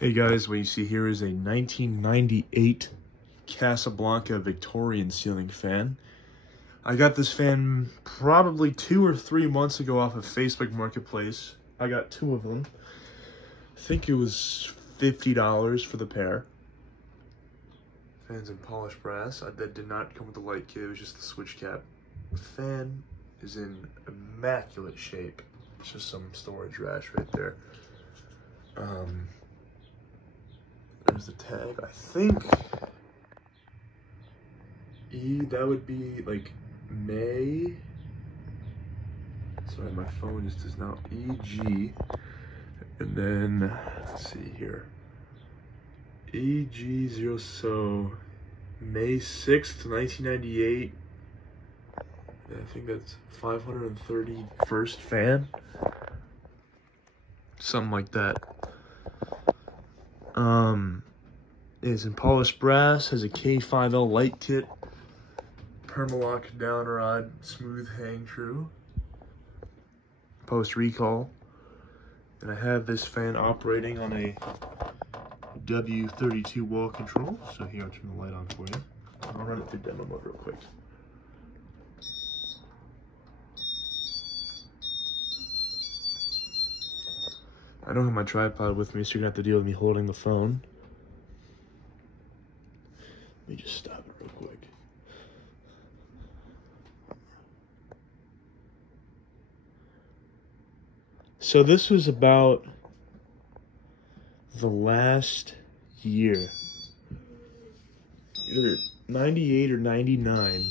Hey guys, what you see here is a 1998 Casablanca Victorian ceiling fan. I got this fan probably 2 or 3 months ago off of Facebook Marketplace. I got 2 of them. I think it was $50 for the pair. Fan's in polished brass. That did not come with the light kit, it was just the switch cap. The fan is in immaculate shape. It's just some storage rash right there. There's the tag. I think that would be like May. Sorry, my phone just is now EG. And then, let's see here. EG0, so May 6th, 1998. I think that's 531st fan. Something like that. It's in polished brass, has a K5L light kit, Permalock down rod, smooth hang true, post recall, and I have this fan operating on a W32 wall control. So here, I'll turn the light on for you. I'll run it through demo mode real quick. I don't have my tripod with me, so you're gonna have to deal with me holding the phone. Let me just stop it real quick. So this was about the last year. Either 98 or 99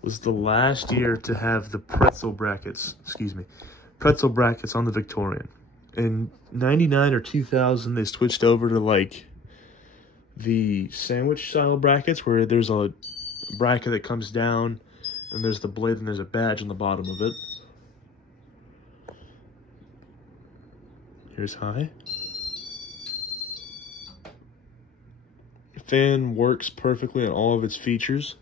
was the last year to have the pretzel brackets on the Victorian. In 99 or 2000, they switched over to like the sandwich style brackets where there's a bracket that comes down and there's the blade and there's a badge on the bottom of it. Here's high. The fan works perfectly on all of its features.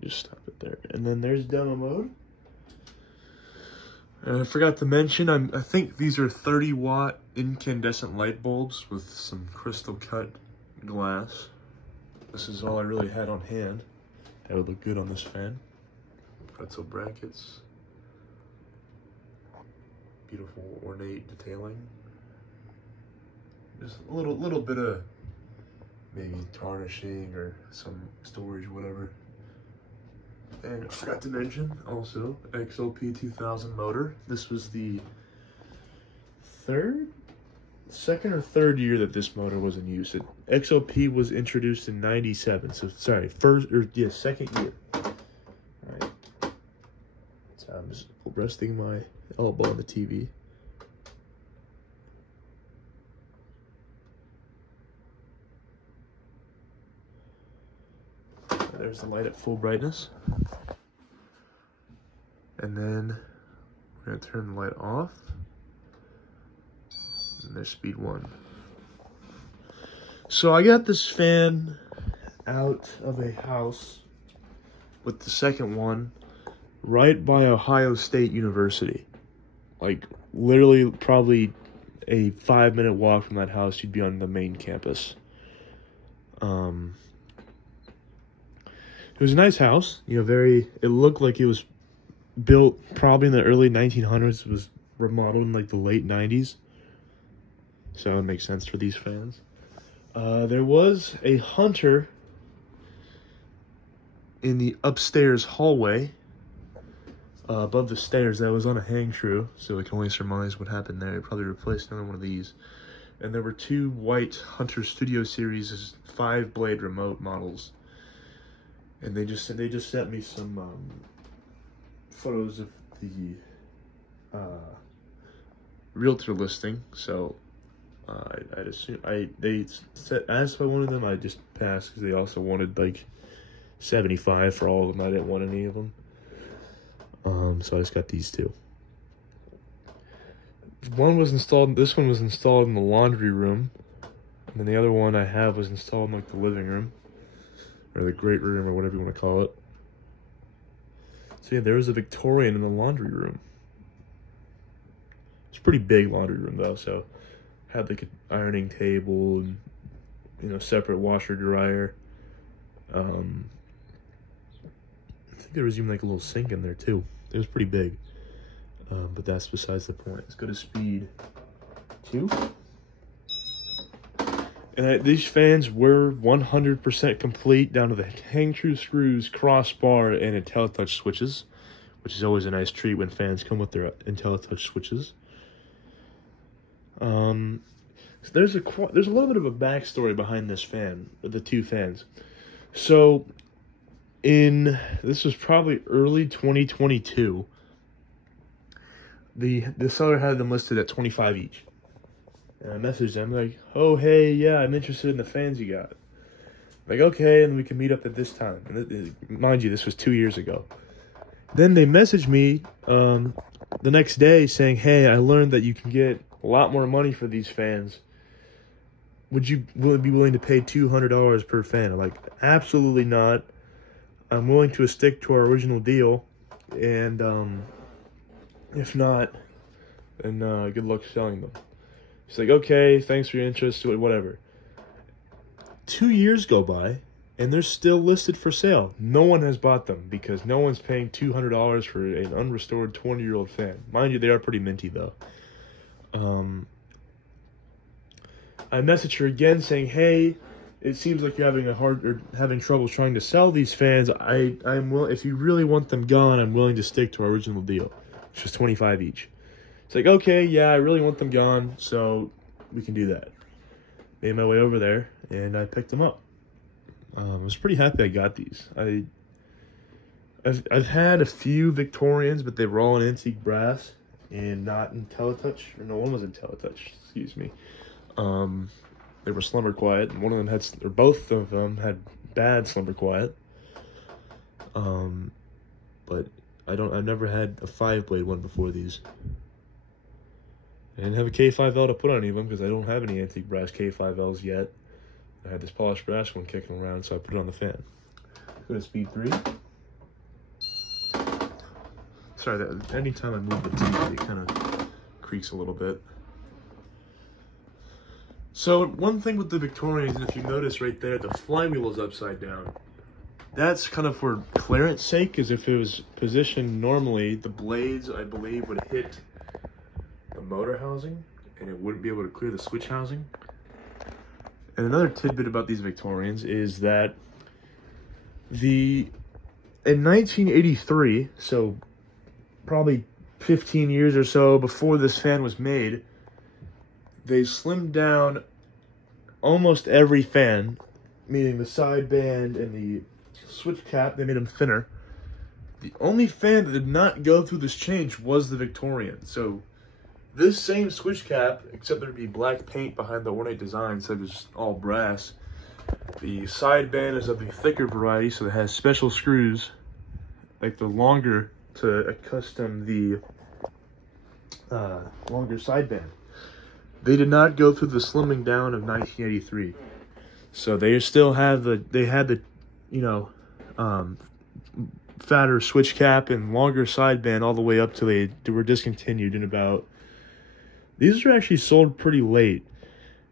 Just stop it there. And then there's demo mode. And I forgot to mention, I think these are 30-watt incandescent light bulbs with some crystal cut glass. This is all I really had on hand. That would look good on this fan. Pretzel brackets. Beautiful ornate detailing. Just a little bit of maybe tarnishing or some storage, whatever. And I forgot to mention also XOP 2000 motor. This was the second or third year that this motor was in use. XOP was introduced in 97. So sorry, second year. All right. So I'm just resting my elbow on the TV. There's the light at full brightness. And then we're gonna turn the light off. And there's speed 1. So I got this fan out of a house with the second one right by Ohio State University. Like literally probably a 5-minute walk from that house, you'd be on the main campus. It was a nice house, you know, it looked like it was built probably in the early 1900s. It was remodeled in like the late 90s. So it makes sense for these fans. There was a Hunter in the upstairs hallway above the stairs that was on a hang true. So we can only surmise what happened there. It probably replaced another one of these. And there were 2 white Hunter Studio Series 5-blade remote models. And they just sent me some photos of the realtor listing. So I'd assume they asked if I wanted them. I just passed because they also wanted like $75 for all of them. I didn't want any of them. So I just got these 2. One was installed, this one was installed in the laundry room. And then the other one I have was installed in like the living room. Or the great room, or whatever you want to call it. So yeah, there was a Victorian in the laundry room. It's a pretty big laundry room though, so had like an ironing table and, you know, separate washer dryer. I think there was even like a little sink in there too. It was pretty big. But that's besides the point. Let's go to speed 2. And these fans were 100% complete down to the hang true screws, crossbar, and IntelliTouch switches, which is always a nice treat when fans come with their IntelliTouch switches. So there's a little bit of a backstory behind this fan, the 2 fans. So this was probably early 2022. The seller had them listed at $25 each. And I messaged them like, oh, hey, yeah, I'm interested in the fans you got. Like, okay, and we can meet up at this time. And mind you, this was 2 years ago. Then they messaged me the next day saying, hey, I learned that you can get a lot more money for these fans. Would you be willing to pay $200 per fan? I'm like, absolutely not. I'm willing to stick to our original deal. And if not, then good luck selling them. He's like, okay, thanks for your interest, whatever. 2 years go by, and they're still listed for sale. No one has bought them because no one's paying $200 for an unrestored 20-year-old fan. Mind you, they are pretty minty, though. I messaged her again saying, hey, it seems like you're having trouble trying to sell these fans. If you really want them gone, I'm willing to stick to our original deal, which was $25 each. It's like, okay, yeah, I really want them gone, so we can do that. Made my way over there, and I picked them up. I was pretty happy I got these. I've had a few Victorians, but they were all in antique brass and not IntelliTouch. Or no, one was IntelliTouch, excuse me. They were slumber quiet, and both of them had bad slumber quiet. But I've never had a 5-blade one before these. I didn't have a K5L to put on any of them because I don't have any antique brass K5Ls yet. I had this polished brass one kicking around, so I put it on the fan. Go to speed 3. Sorry, anytime I move the TV, it kind of creaks a little bit. So one thing with the Victorians, and if you notice right there, the flywheel is upside down. That's kind of for clearance sake, because if it was positioned normally, the blades, I believe, would hit the motor housing, and it wouldn't be able to clear the switch housing. And another tidbit about these Victorians is that in 1983, so probably 15 years or so before this fan was made, they slimmed down almost every fan, meaning the sideband and the switch cap. They made them thinner. The only fan that did not go through this change was the Victorian. So this same switch cap, except there'd be black paint behind the ornate design instead of just all brass. The sideband is of the thicker variety, so it has special screws, like the longer, to accustom the longer sideband. They did not go through the slimming down of 1983, so they still have the fatter switch cap and longer sideband all the way up till they were discontinued in about. These were actually sold pretty late.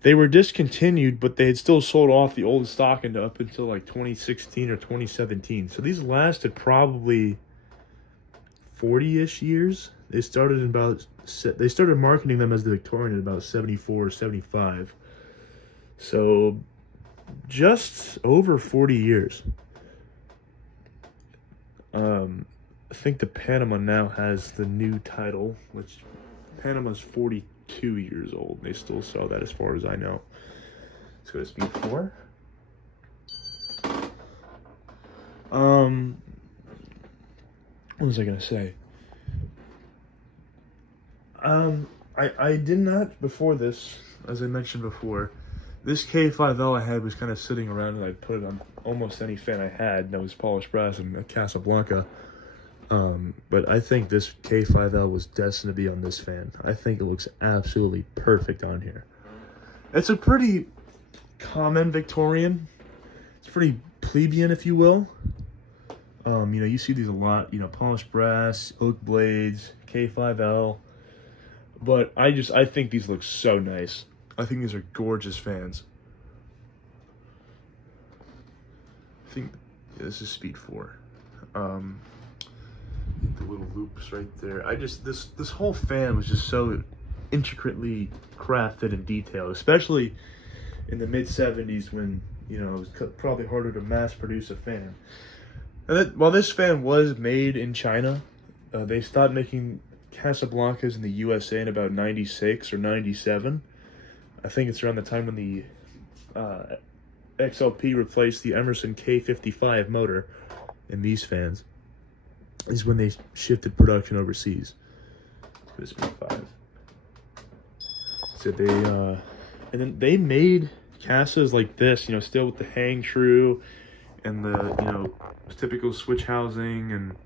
They were discontinued, but they had still sold off the old stock up until like 2016 or 2017. So these lasted probably 40-ish years. They started marketing them as the Victorian in about 74 or 75. So just over 40 years. I think the Panama now has the new title, which Panama's 42 years old. They still sell that as far as I know. Let's go to speed 4. What was I gonna say? I did not, before this, as I mentioned before, this K5L I had was kind of sitting around, and I put it on almost any fan I had that was polished brass and a Casablanca. But I think this K5L was destined to be on this fan. I think it looks absolutely perfect on here. It's a pretty common Victorian. It's pretty plebeian, if you will. You know, you see these a lot, you know, polished brass, oak blades, K5L. But I think these look so nice. I think these are gorgeous fans. I think this is speed 4. The little loops right there. This whole fan was just so intricately crafted and detailed, especially in the mid-70s when, you know, it was probably harder to mass produce a fan. And while this fan was made in China, they stopped making Casablancas in the USA in about 96 or 97. I think it's around the time when the XLP replaced the Emerson K55 motor in these fans. Is when they shifted production overseas. Let's go to speed 5. So they, and then they made Casas like this, you know, still with the hang true and the, you know, typical switch housing and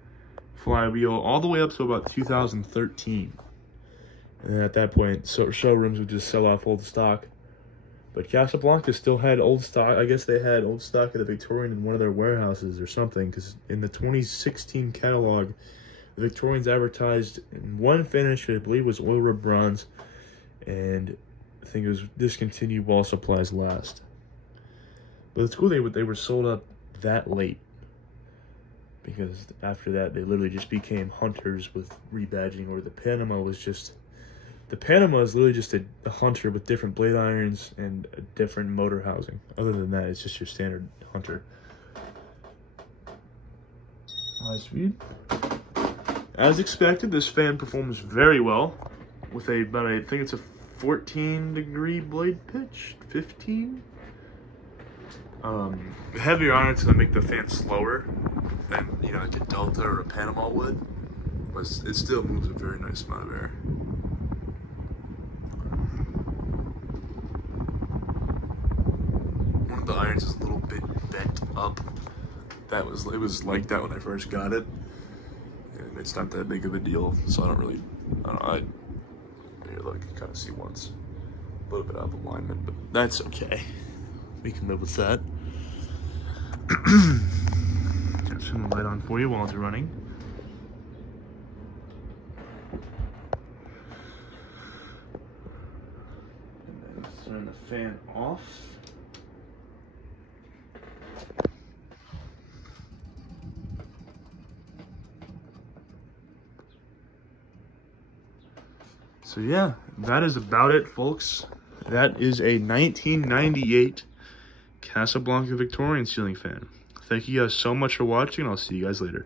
flywheel all the way up to about 2013. And then at that point, showrooms would just sell off old stock. But Casablanca still had old stock. I guess they had old stock of the Victorian in one of their warehouses or something. Because in the 2016 catalog, the Victorians advertised in one finish, I believe was oil rub bronze. And I think it was discontinued while supplies last. But it's cool they were sold up that late. Because after that, they literally just became hunters with rebadging. Or the Panama was just... The Panama is literally just a hunter with different blade irons and a different motor housing. Other than that, it's just your standard hunter. High speed. As expected, this fan performs very well with I think it's a 14-degree blade pitch, 15. Heavier irons gonna make the fan slower than, you know, like a Delta or a Panama would, but it still moves a very nice amount of air. The irons is a little bit bent up. It was like that when I first got it, and it's not that big of a deal, so here, look, you kind of see once a little bit out of alignment, but that's okay. We can live with that. Just turn the light on for you while it's running. And then let's turn the fan off. So yeah, that is about it, folks. That is a 1998 Casablanca Victorian ceiling fan. Thank you guys so much for watching. I'll see you guys later.